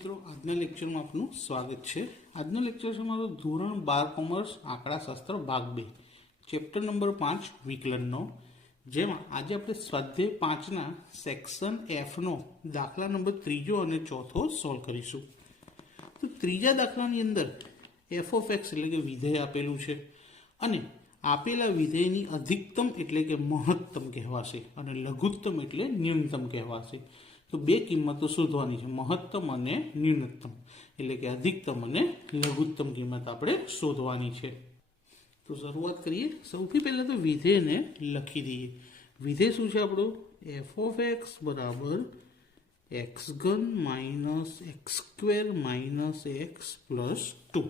મિત્રો, આજના લેક્ચરમાં આપનું સ્વાગત છે। આજના લેક્ચર છે મારો ધોરણ 12 કોમર્સ આંકડાશાસ્ત્ર ભાગ 2 ચેપ્ટર નંબર 5 વિકલનનો, જેમાં આજે આપણે સ્વાધ્યાય 5ના સેક્શન Fનો દાખલા નંબર 3 અને 4 સોલ્વ કરીશું। તો ત્રીજા દાખલાની અંદર f ઓફ x એટલે કે વિધેય આપેલું છે અને આપેલા વિધેયની અધિકતમ એટલે કે મહત્તમ કહેવાશે અને લઘુત્તમ એટલે ન્યૂનતમ કહેવાશે। તો બે કિંમતો શોધવાની છે, મહત્તમ અને ન્યૂનતમ, એટલે કે અધિકતમ અને લઘુત્તમ કિંમત આપણે શોધવાની છે। તો શરૂઆત કરીએ। સૌથી પહેલા તો વિધેયને લખી દઈએ। વિધેય શું છે આપણું? f ઓફ x બરાબર x ઘન minus x square minus x plus 2।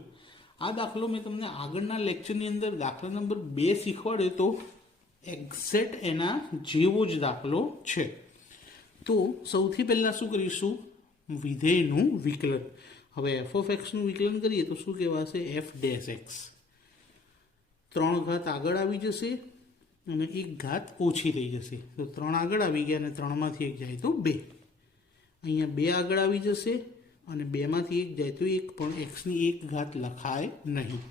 આ દાખલો મેં તમને આગળના લેક્ચરની અંદર દાખલા નંબર 2 શીખવાડ્યો તો એક્ઝેક્ટ એના જેવો જ દાખલો છે। તો સૌથી પહેલાં શું કરીશું? વિધેયનું વિકલન। હવે એફ ઓફ એક્સનું વિકલન કરીએ તો શું કહેવાશે? F dash x. 3 ઘાત આગળ આવી જશે અને 1 ઘાત ઓછી થઈ જશે। તો 3 આગળ આવી ગયા અને 3માંથી 1 જાય તો 2। અહીંયા 2 આગળ આવી જશે અને 2માંથી 1 જાય તો 1, પણ એક્સની 1 ઘાત લખાય નહીં।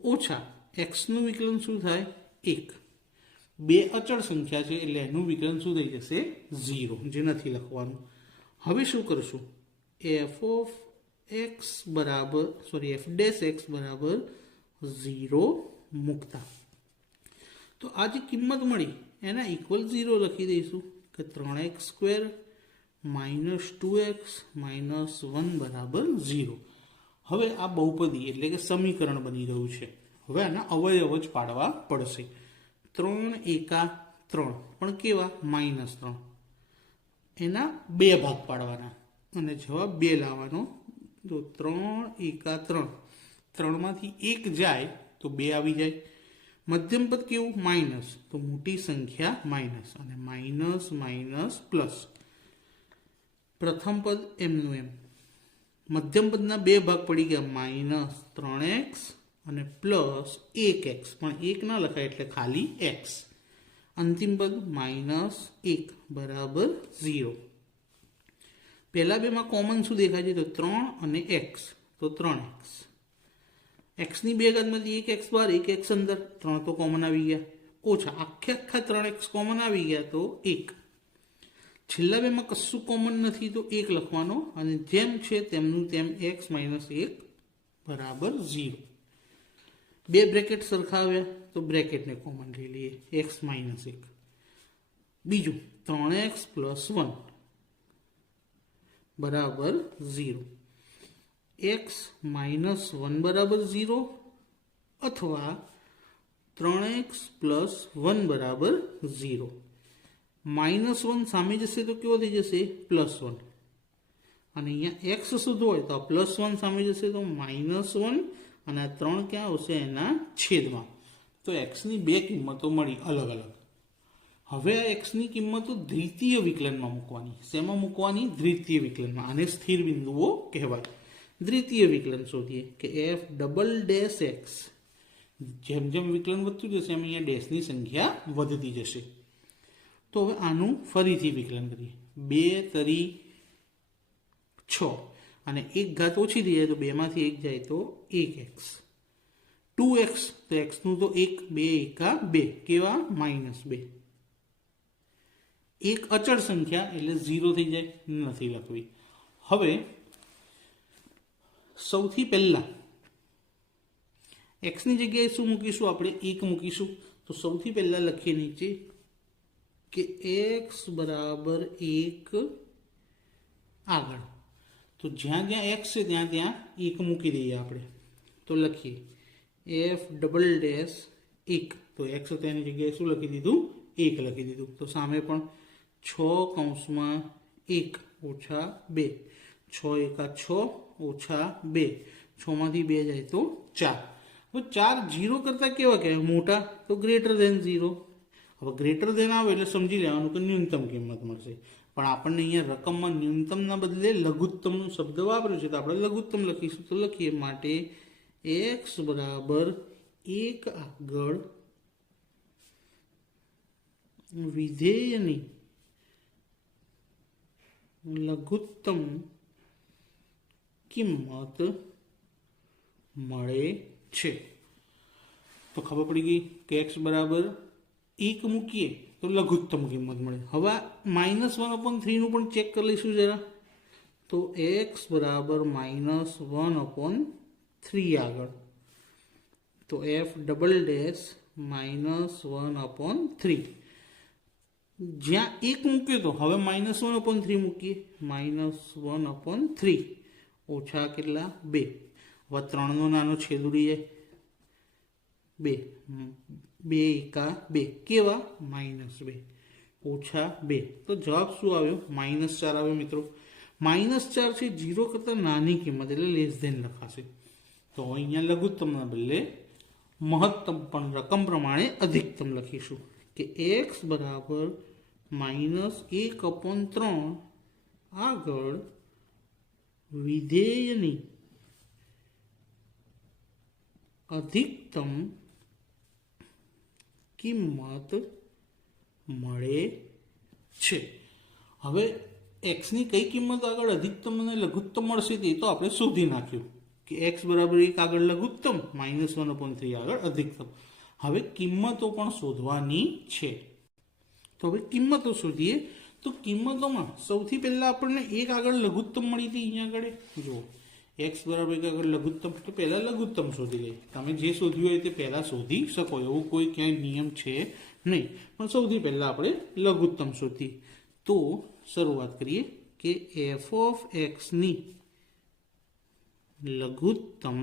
ઓછા એક્સનું વિકલન શું થાય? 1। 2 અચળ સંખ્યા છે એટલે એનું વિકલન શું થઈ જશે? 0, જે નથી લખવાનું। હવે શું કરશું? એફ ઓફ એક્સ બરાબર એફ ડેશ એક્સ બરાબર 0 મૂકતા તો આ જે કિંમત મળી એના ઇક્વલ 0 લખી દઈશું કે 3x square minus 2x minus 1 બરાબર 0। હવે આ બહુપદી એટલે કે સમીકરણ બની ગયું છે। હવે આના અવયવ જ પાડવા પડશે। 3 એકા 3, પણ કેવા? -3। એના 2 ભાગ પાડવાના અને જવાબ 2 લાવવાનો। તો 3 એકા 3, 3માંથી 1 જાય તો 2 આવી જાય। મધ્યમ પદ કેવું? માઇનસ, તો મોટી સંખ્યા માઇનસ અને માઇનસ માઇનસ પ્લસ। પ્રથમ પદ એમનું એમ। મધ્યમ પદના 2 ભાગ પડી ગયા, -3x અને પ્લસ 1x, પણ 1 ના લખાય એટલે ખાલી x। અંતિમ પદ -1 બરાબર 0। પહેલા બેમાં કોમન શું દેખાય છે? તો 3 અને x, તો 3x। એક્સની 2 ઘાતમાંથી 1x બહાર, 1x અંદર, 3 તો કોમન આવી ગયા। ઓછા આખા 3x કોમન આવી ગયા તો 1। છેલ્લા બેમાં કશું કોમન નથી તો 1 લખવાનો અને જેમ છે તેમનું તેમ x - 1 બરાબર 0। 2 બ્રેકેટ સરખાવ્યા તો બ્રેકેટને કોમન લઈ લઈએ, x - 1। બીજું 3x પ્લસ 1 બરાબર 0। x માઇનસ 1 બરાબર 0 અથવા 3x પ્લસ 1 બરાબર 0। -1 સામે જશે તો કેવો થઈ જશે? +1। અને અહીંયા x શુદ્ધ હોય તો +1 સામે જશે તો -1 અને આ 3 ક્યાં આવશે? એના છેદમાં। તો એક્સની 2 કિંમતો મળી અલગ અલગ। હવે આ એક્સની કિંમતો દ્વિતીય વિકલનમાં મૂકવાની। શેમાં મૂકવાની? દ્વિતીય વિકલનમાં। આને સ્થિર બિંદુઓ કહેવાય। દ્વિતીય વિકલન શોધીએ કે એફ ડબલ ડેશ એક્સ, જેમ જેમ વિકલન વધતું જશે એમ અહીંયા ડેશની સંખ્યા વધતી જશે। તો હવે આનું ફરીથી વિકલન કરીએ। 2 તરી 6 અને 1 ઘાત ઓછી થઈ જાય તો 2માંથી 1 જાય તો 1x। 2x, તો એક્સનું તો 1, 2 એકા 2, કેવા? -2। 1 અચળ સંખ્યા એટલે 0 થઈ જાય, નથી લખવી। હવે સૌથી પહેલા એક્સની જગ્યાએ શું મૂકીશું? આપણે 1 મૂકીશું। તો સૌથી પહેલા લખીએ નીચે કે x બરાબર 1 આગળ, તો જ્યાં જ્યાં x છે ત્યાં ત્યાં 1 મૂકી દઈએ આપણે। તો લખીએ f ડબલ ડેશ 1, તો x હતો એની જગ્યાએ શું લખી દીધું? 1 લખી દીધું। તો સામે પણ 6 કૌંસમાં 1 ઓછા 2, 6 એકા 6 ઓછા 2, 6માંથી 2 જાય તો 4। હવે 4 0 કરતાં કેવા કહેવાય? મોટા, તો ગ્રેટર ધેન 0। હવે ગ્રેટર ધેન આવે એટલે સમજી લેવાનું કે ન્યૂનતમ કિંમત મળશે, પણ આપણને અહીંયા રકમમાં ન્યૂનતમના બદલે લઘુત્તમનો શબ્દ વાપર્યો છે તો આપણે લઘુત્તમ લખીશું। તો લખીએ માટે x બરાબર 1 આગળ વિધેયની લઘુત્તમ કિંમત મળે છે. તો ખબર પડી ગઈ કે x બરાબર 1 મૂકીએ તો લઘુત્તમ કિંમત મળે. હવે -1/3 નું પણ ચેક કરી લઈશું જરા. તો x બરાબર -1/3 આગળ, તો f ડબલ ડેશ -1/3, જ્યાં 1 મૂક્યો તો હવે -1/3 મૂકીએ, -1/3 ઓછા કેટલા 2. હવે 3 નો નાનો છેદ ઉડી જાય, 2 2 એકા 2 કેવા -2 ઓછા 2. તો જવાબ શું આવ્યો? -4 આવ્યો મિત્રો. -4 છે 0 કરતાં નાની કિંમત એટલે લેસ ધેન લખાશે. તો અહીંયા લઘુત્તમના બદલે મહત્તમ પણ રકમ પ્રમાણે અધિકતમ લખીશું કે x બરાબર -1/3 આગળ વિધેયની અધિકતમ કિંમત મળે છે. હવે x ની કઈ કિંમત આગળ અધિકતમ અને લઘુત્તમ મળશે તે તો આપણે શોધી નાખ્યું કે x બરાબર 1 આગળ લઘુત્તમ, -1/3 આગળ અધિકતમ. હવે કિંમતો પણ શોધવાની છે. તો હવે કિંમતો શોધીએ. તો કિંમતોમાં સૌથી પહેલા આપણને 1 આગળ લઘુત્તમ મળી હતી. અહીંયા આગળ જુઓ, x બરાબર 1 આગળ લઘુત્તમ, તો પહેલા લઘુત્તમ શોધી લઈએ. તમે જે શોધ્યું હોય તે પહેલા શોધી શકો, એવું કોઈ ક્યાંય નિયમ છે નહીં. પણ સૌથી પહેલા આપણે લઘુત્તમ શોધીએ. તો શરૂઆત કરીએ કે f ઓફ x ની લઘુત્તમ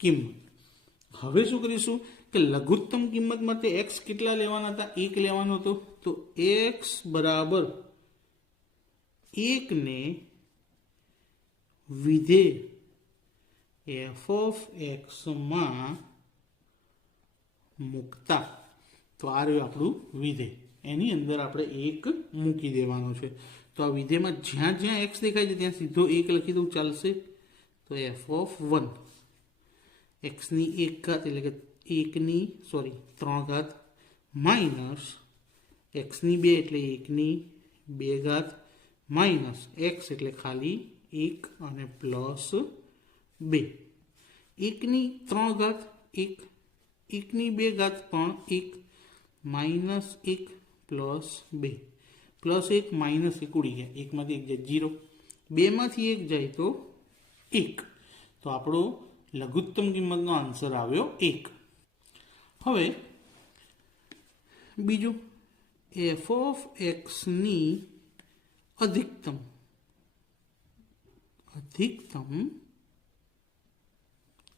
કિંમત. હવે શું કરીશું કે લઘુત્તમ કિંમત માટે x કેટલા લેવાના હતા? 1 લેવાનો હતો. તો x બરાબર 1 ને વિધેય f ઓફ x માં મૂકતા, તો આ રહ્યું આપણું વિધેય. એની અંદર આપણે 1 મૂકી દેવાનો છે. તો આ વિધેયમાં જ્યાં જ્યાં x દેખાય છે ત્યાં સીધો 1 લખી દઉં ચાલશે. તો f ઓફ 1 x ની 1 ઘાત એટલે કે 3 ઘાત માઇનસ x ની 2 એટલે 1 ની 2 ઘાત માઇનસ x એટલે ખાલી 1 અને પ્લસ 2. 1 ની 3 ઘાત 1, 1 ની 2 ઘાત પણ 1, માઇનસ 1 પ્લસ 2, પ્લસ 1 માઇનસ 1 ઉડી ગયા, 1 માંથી 1 જાય 0, 2 માંથી 1 જાય તો 1. તો આપણો લઘુત્તમ કિંમતનો આન્સર આવ્યો 1. હવે બીજું f ઓફ x ની અધિકતમ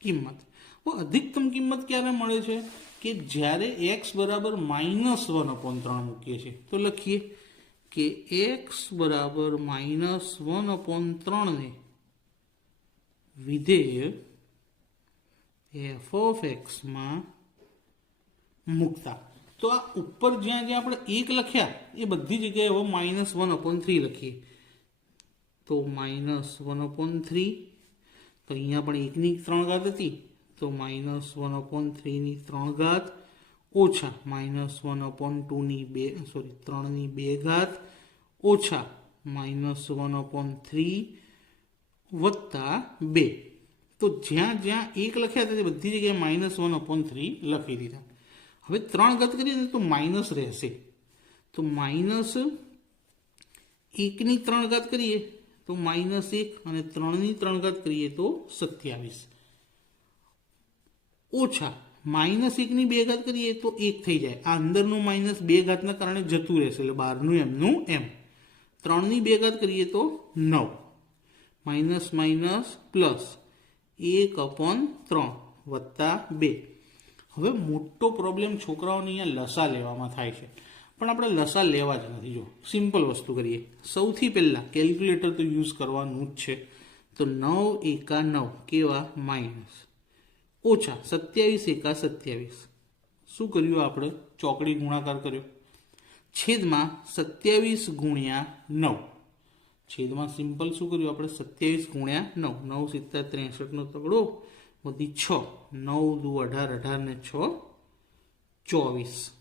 કિંમત. અધિકતમ કિંમત ક્યારે મળે છે? કે જ્યારે x બરાબર -1/3 મૂકીએ છીએ. તો લખીએ કે x બરાબર -1/3 ને વિધેય f ઓફ x માં મૂકતા. તો આ ઉપર જ્યાં જ્યાં આપણે 1 લખ્યા એ બધી જગ્યાએ હવે -1/3 લખીએ. તો -1/3, તો અહીંયા પણ 1 ની 3 ઘાત હતી, તો -1/3 ની 3 ઘાત ઓછા -1/2 ની 3 ની 2 ઘાત ઓછા -1/3 વત્તા 2. તો જ્યાં જ્યાં 1 લખ્યા હતા તે બધી જગ્યાએ -1/3 લખી દીધા. હવે 3 ઘાત કરીએ ને તો માઇનસ રહેશે. તો -1 ની 3 ઘાત કરીએ તો -1 અને 3 ની 3 ઘાત કરીએ તો 27 ઓછા -1 ની 2 ઘાત કરીએ તો 1 થઈ જાય. આ અંદરનું માઇનસ 2 ઘાતના કારણે જતું રહેશે એટલે બહારનું એમનું એમ. 3 ની 2 ઘાત કરીએ તો 9, માઇનસ માઇનસ પ્લસ 1/3 વત્તા 2. હવે મોટો પ્રોબ્લેમ છોકરાઓને અહીંયા લસા લેવામાં થાય છે, પણ આપણે લસા લેવા જ નથી. જો સિમ્પલ વસ્તુ કરીએ. સૌથી પહેલાં કેલ્ક્યુલેટર તો યુઝ કરવાનું જ છે. તો 9 એકા 9 કેવા માઇનસ ઓછા 27 એકા 27. શું કર્યું આપણે? ચોકડી ગુણાકાર કર્યો. છેદમાં 27 ગુણ્યા 9. છેદમાં સિમ્પલ શું કર્યું આપણે? 27 ગુણ્યા 9. 9 7 63 નો તગડો વધી 6, 9 દુ 18, 18 ને 6 24.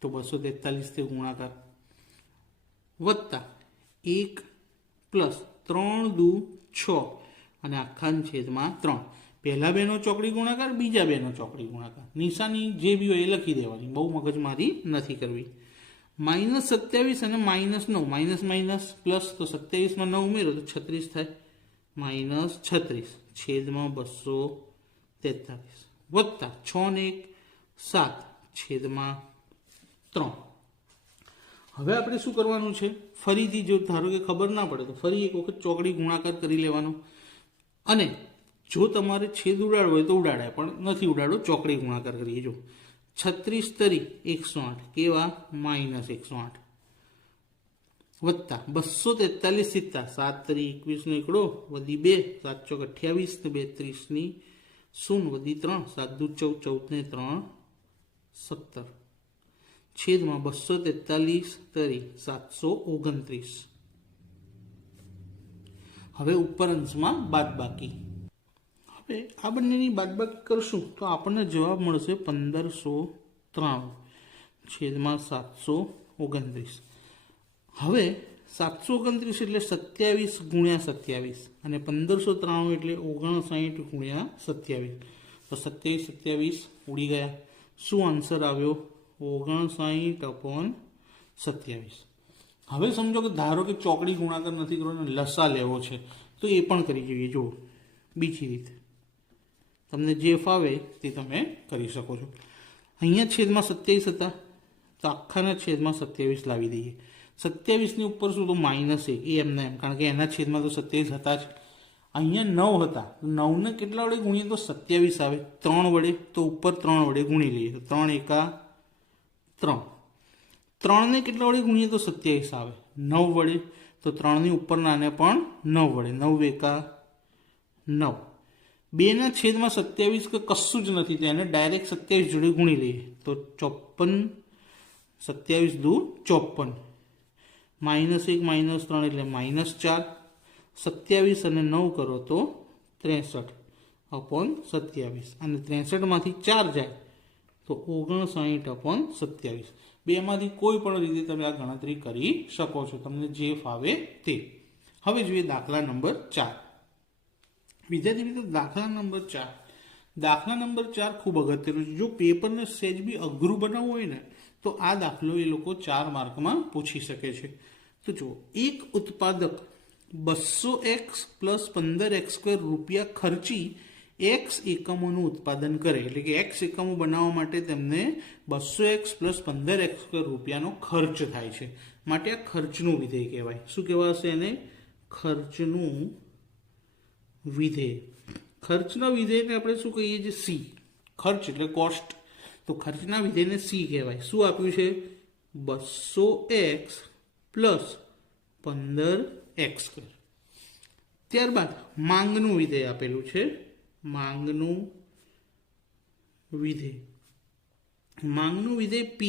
તો 243 થી ગુણાકાર વત્તા 1 પ્લસ 3 દુ 6 અને આખાન છેદમાં 3. પહેલા બેનો ચોકડી ગુણાકાર, બીજા બેનો ચોકડી ગુણાકાર. નિશાની જે બી હોય એ લખી દેવાની, બહુ મગજમારી નથી કરવી. -27 અને -9, માઇનસ માઇનસ પ્લસ, તો 27માં 9 ઉમેરો તો 36 થાય, -36 છેદમાં 243 વત્તા 6 ને 1 7 છેદમાં 3. હવે આપણે શું કરવાનું છે, ફરીથી જો ધારો કે ખબર ના પડે તો ફરી એક વખત ચોકડી ગુણાકાર કરી લેવાનો. અને જો તમારે છેદ ઉડાડવો હોય તો ઉડાડાય, પણ નથી ઉડાડો, ચોકડી ગુણાકાર કરીએ. જો 36 તરી 108 કેવા, -108 વત્તા 243 સિત્તા 7 તરી 21 નો એકડો વધી 2 7 ચોક 28 ને 2 30 ની 0 વધી 3 7 દુ 14 14 ને 3 17 છેદમાં 243 તરી 729. હવે ઉપર અંશમાં બાદબાકી. હવે આ બંનેની બાદબાકી કરશું તો આપણને જવાબ મળશે 1593 છેદમાં 729. હવે 729 એટલે 27 ગુણ્યા 27 અને 1593 એટલે 59 ગુણ્યા 27. તો 27 27 ઉડી ગયા. શું આન્સર આવ્યો? 59/27. હવે સમજો કે ધારો કે ચોકડી ગુણાકાર નથી કરવાનો, લસા લેવો છે, તો એ પણ કરી જોઈએ. જુઓ બીજી રીતે, તમને જે ફાવે તે તમે કરી શકો છો. અહીંયા છેદમાં 27 હતા તો આખાના છેદમાં 27 લાવી દઈએ. 27ની ઉપર શું, તો -1 એ એમને એમ, કારણ કે એના છેદમાં તો 27 હતા જ. અહીંયા 9 હતા, 9ને કેટલા વડે ગુણીએ તો 27 આવે. 3 વડે, તો ઉપર 3 વડે ગુણી લઈએ તો 3 એકા 3. 3ને કેટલા વડે ગુણીએ તો 27 આવે. 9 વડે, તો 3ની ઉપરના આને પણ 9 વડે, 9 એકા 9. 2ના છેદમાં 27 કે કશું જ નથી, તો એને ડાયરેક્ટ 27 જોડે ગુણી લઈએ તો 54, 27 દુ 54, -1 -3 એટલે -4. 27 અને 9 કરો તો 63/27, અને 63માંથી 4 જાય તો 59/27. બેમાંથી કોઈ પણ રીતે તમે આ ગણતરી કરી શકો છો, તમને જે ફાવે તે. હવે જોઈએ દાખલા નંબર 4. વિદ્યાર્થી મિત્રો, દાખલા નંબર 4. દાખલા નંબર 4 ખૂબ અગત્યનું છે. જો પેપરને સહેજ બી અઘરું બનાવવું હોય ને તો આ દાખલો એ લોકો 4 માર્કમાં પૂછી શકે છે. તો જુઓ, એક ઉત્પાદક 200x + 15x² રૂપિયા ખર્ચી x એકમોનું ઉત્પાદન કરે, એટલે કે x એકમો બનાવવા માટે તેમને 200x + 15x² રૂપિયાનો ખર્ચ થાય છે. માટે આ ખર્ચનું વિધેય કહેવાય. શું કહેવાશે એને? ખર્ચનું વિધેય. ખર્ચના વિધેયને આપણે શું કહીએ છીએ? C. ખર્ચ એટલે કોસ્ટ, તો ખર્ચના વિધેયને C કહેવાય. શું આપ્યું છે? 200x + 15x². ત્યારબાદ માંગનું વિધેય આપેલું છે. માંગનું વિધેય, માંગનું વિધેય P,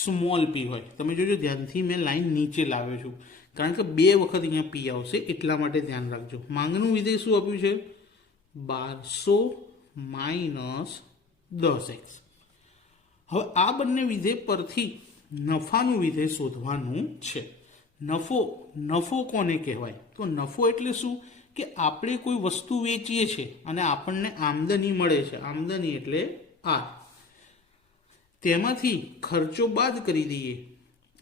સ્મોલ p હોય. તમે જોજો ધ્યાનથી, મેં લાઈન નીચે લાવ્યો છું કારણ કે 2 વખત અહીંયા p આવશે, એટલા માટે ધ્યાન રાખજો. માંગનું વિધેય શું આપ્યું છે? 1200 - 10x. હવે આ બંને વિધેય પરથી નફાનું વિધેય શોધવાનું છે. નફો કોને કહેવાય? તો નફો એટલે શું કે આપણે કોઈ વસ્તુ વેચીએ છીએ અને આપણને આમદની મળે છે. આમદની એટલે R. તેમાંથી ખર્ચો બાદ કરી દઈએ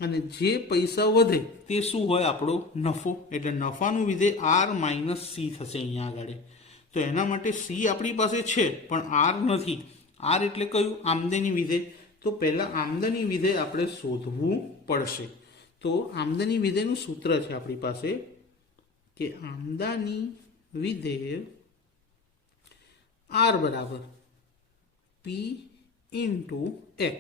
અને જે પૈસા વધે તે શું હોય? આપણો નફો. એટલે નફાનું વિધેય R - C થશે અહીંયા આગળ. તો એના માટે C આપણી પાસે છે પણ R નથી. R એટલે કયું? આમદની વિધેય. તો પહેલાં આમદની વિધેય આપણે શોધવું પડશે. તો આમદની વિધેયનું સૂત્ર છે આપણી પાસે કે આમદની વિધેય R બરાબર P × X.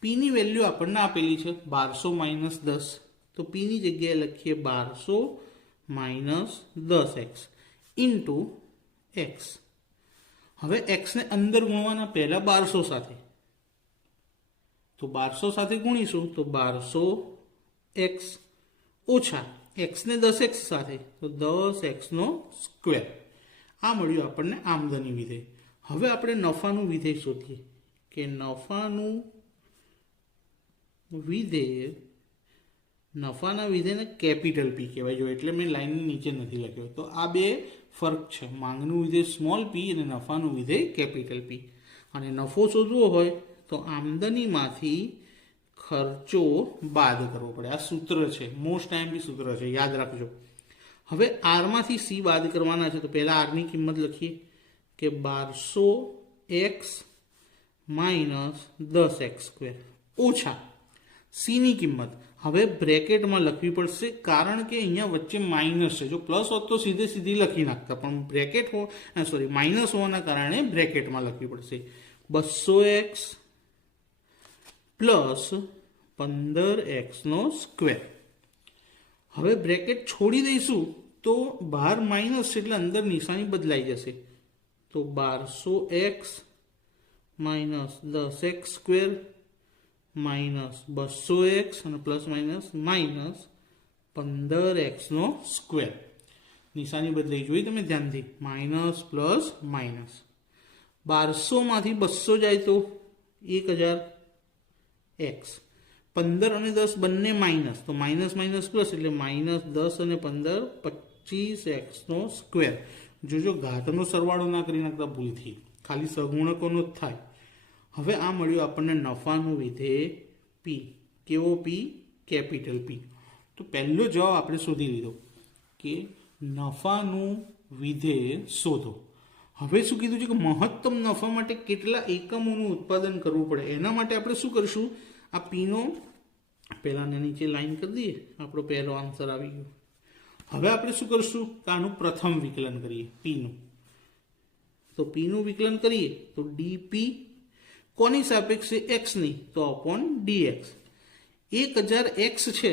Pની વેલ્યુ આપણને આપેલી છે 1200 - 10. તો Pની જગ્યાએ લખીએ 1200 - 10x × X. હવે Xને અંદર ગુણવાના, પહેલા 1200 સાથે, તો 1200 સાથે ગુણીશું તો 1200x ઓછા xને 10x સાથે તો 10x². આ મળ્યું આપણને આમદની વિધેય. હવે આપણે નફાનું વિધેય શોધીએ કે નફાનું વિધેય નફાના વિધેયને કેપિટલ પી કહેવાય. જો એટલે મેં લાઈનની નીચે નથી લખ્યો. તો આ બે ફરક છે, માંગનું વિધેય સ્મોલ પી અને નફાનું વિધેય કેપિટલ પી. અને નફો શોધવો હોય તો આમદનીમાંથી ખર્ચો બાદ કરવો પડે. આ સૂત્ર છે, મોસ્ટ ટાઈમ સૂત્ર છે, યાદ રાખજો. હવે આરમાંથી સી બાદ કરવાના છે. તો પહેલાં આરની કિંમત લખીએ કે 1200x માઇનસ 10x² ઓછા સીની કિંમત. હવે બ્રેકેટમાં લખવી પડશે, કારણ કે અહીંયા વચ્ચે માઇનસ છે. જો પ્લસ હોત તો સીધી લખી નાખતા, પણ બ્રેકેટ માઇનસ હોવાના કારણે બ્રેકેટમાં લખવી પડશે. 200x plus 15x². હવે બ્રેકેટ છોડી દઈશું તો બહાર માઇનસ છે એટલે અંદર નિશાની બદલાઈ જશે. તો 1200x minus 10x² minus 200x અને પ્લસ માઇનસ માઇનસ 15x². નિશાની બદલાઈ જોઈ તમે ધ્યાનથી, માઇનસ પ્લસ માઇનસ. 1200માંથી 200 જાય તો 1000x. 15 અને 10 બંને માઇનસ, તો માઇનસ માઇનસ પ્લસ એટલે માઇનસ 10 અને 15 25x². જોજો ઘાતનો સરવાળો ના કરી નાખતા ભૂલથી, ખાલી સગુણકોનો જ થાય. હવે આ મળ્યું આપણને નફાનું વિધેય પી. કેવો પી? Capital P. તો પહેલો જવાબ આપણે શોધી લીધો કે નફાનું વિધેય શોધો. હવે શું કીધું છે કે મહત્તમ નફા માટે કેટલા એકમોનું ઉત્પાદન કરવું પડે. એના માટે આપણે શું કરીશું, આ પીનો પહેલાંને નીચે લાઈન કરી દઈએ, આપણો પહેલો આન્સર આવી ગયો. હવે આપણે શું કરીશું કે આનું પ્રથમ વિકલન કરીએ પીનું. તો પીનું વિકલન કરીએ તો ડીપી કોની સાપેક્ષે? એક્સની, તો અપોન ડીએક્સ. 1000x છે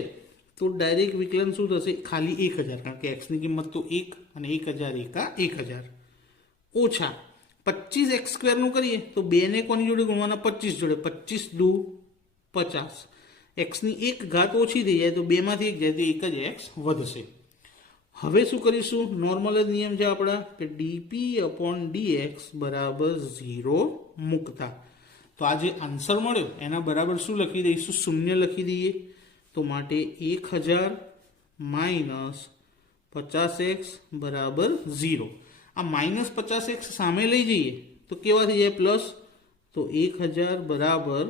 તો ડાયરેક્ટ વિકલન શું થશે? ખાલી 1000, કારણ કે એક્સની કિંમત તો 1 અને 1000 એકા 1000 ઓછા 25x² નું કરીએ તો 2 ને કોની જોડે ગુણવાના? 25 જોડે. 25 દુ 50. એક્સની 1 ઘાત ઓછી થઈ જાય તો 2 માંથી 1 જાય તો 1 જ એક્સ વધશે. હવે શું કરીશું? નોર્મલ જ નિયમ છે આપણા કે ડીપી અપોન ડીએક્સ બરાબર 0 મૂકતા. તો આ જે આન્સર મળ્યો એના બરાબર શું લખી દઈશું? 0 લખી દઈએ. તો માટે 1000 માઇનસ 50x બરાબર 0. આ માઇનસ 50x સામે લઈ જઈએ તો કેવા થઈ જાય? પ્લસ. તો 1000 બરાબર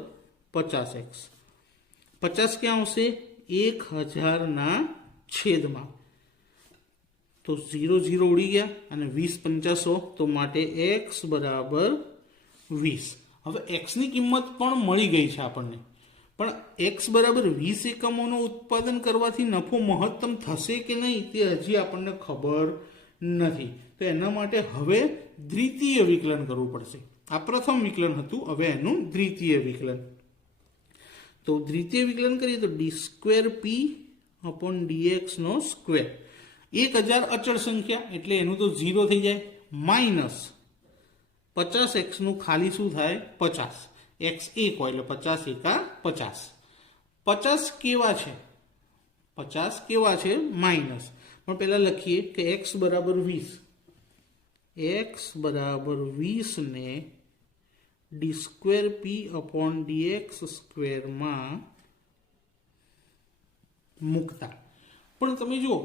50x. 50 ક્યાં આવશે? 1000ના છેદમાં. તો 0 0 ઉડી ગયા અને 20 50 તો માટે x બરાબર 20. હવે એક્સની કિંમત પણ મળી ગઈ છે આપણને, પણ એક્સ બરાબર 20 એકમોનું ઉત્પાદન કરવાથી નફો મહત્તમ થશે કે નહીં તે હજી આપણને ખબર નથી. તો એના માટે હવે દ્વિતીય વિકલન કરવું પડશે. આ પ્રથમ વિકલન હતું, હવે એનું દ્વિતીય વિકલન. તો દ્વિતીય વિકલન કરીએ તો d²p અપોન dx². 1000 અચળ સંખ્યા એટલે એનું તો 0 થઈ જાય, માઇનસ 50x નું ખાલી શું થાય? 50. x 1 હોય એટલે 50 એકા 50. 50 કેવા છે? 50 કેવા છે? માઇનસ. પણ પહેલાં લખીએ કે x બરાબર 20. x બરાબર 20 ને d²p અપોન dx² માં મૂકતા. પણ તમે જુઓ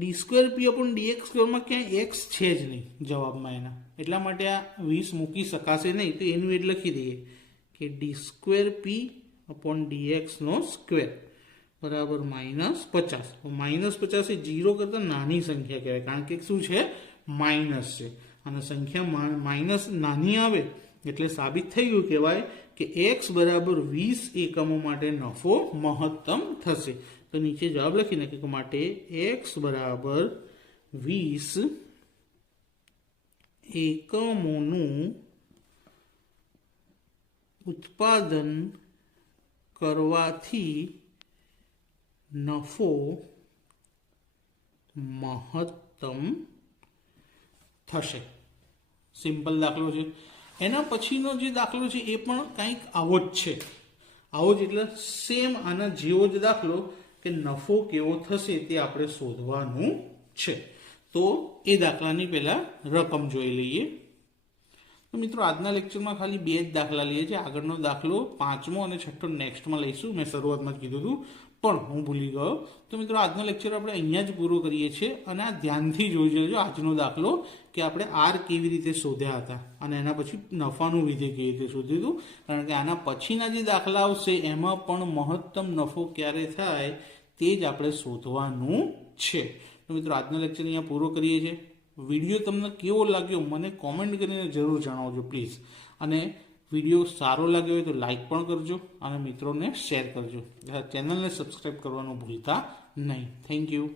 d²p અપોન dx² માં ક્યાંય x છે જ નહીં જવાબમાં એના, એટલા માટે આ 20 મૂકી શકાશે નહીં. તો એનું એટલે લખી દઈએ કે d²p અપોન dx² બરાબર માઇનસ 50. માઇનસ 50 એ 0 કરતાં નાની સંખ્યા કહેવાય, કારણ કે શું છે? માઇનસ છે. અને સંખ્યા માઇનસ નાની આવે એટલે સાબિત થઈ ગયું કહેવાય કે x બરાબર 20 એકમો માટે નફો મહત્તમ થશે. તો નીચે જવાબ લખી નાખીએ કે માટે x બરાબર 20 એકમોનું ઉત્પાદન કરવાથી નફો મહત્તમ થશે. સિમ્પલ દાખલો છે. એના પછીનો જે દાખલો છે એ પણ કંઈક આવો જ છે. આવો જ એટલે સેમ આના જેવો જ દાખલો કે નફો કેવો થશે તે આપણે શોધવાનું છે. તો એ દાખલાની પહેલાં રકમ જોઈ લઈએ. તો મિત્રો આજના લેક્ચરમાં ખાલી 2 જ દાખલા લઈએ છીએ. આગળનો દાખલો 5મો અને 6ઠ્ઠો નેક્સ્ટમાં લઈશું. મેં શરૂઆતમાં જ કીધું હતું પણ હું ભૂલી ગયો. તો મિત્રો આજનો લેક્ચર આપણે અહીંયા જ પૂરો કરીએ છીએ અને આ ધ્યાનથી જોઈ લેજો આજનો દાખલો કે આપણે આર કેવી રીતે શોધ્યા હતા અને એના પછી નફાનું વિધેય કેવી રીતે શોધ્યું હતું, કારણ કે આના પછીના જે દાખલા આવશે એમાં પણ મહત્તમ નફો ક્યારે થાય તે જ આપણે શોધવાનું છે. તો મિત્રો આજનો લેક્ચર અહીંયા પૂરો કરીએ છીએ. વિડીયો તમને કેવો લાગ્યો મને કોમેન્ટ કરીને જરૂર જણાવજો પ્લીઝ, અને વિડીયો સારો લાગ્યો હોય તો લાઈક પણ કરજો અને મિત્રોને શેર કરજો. ચેનલને સબસ્ક્રાઈબ કરવાનું ભૂલતા નહીં. Thank you.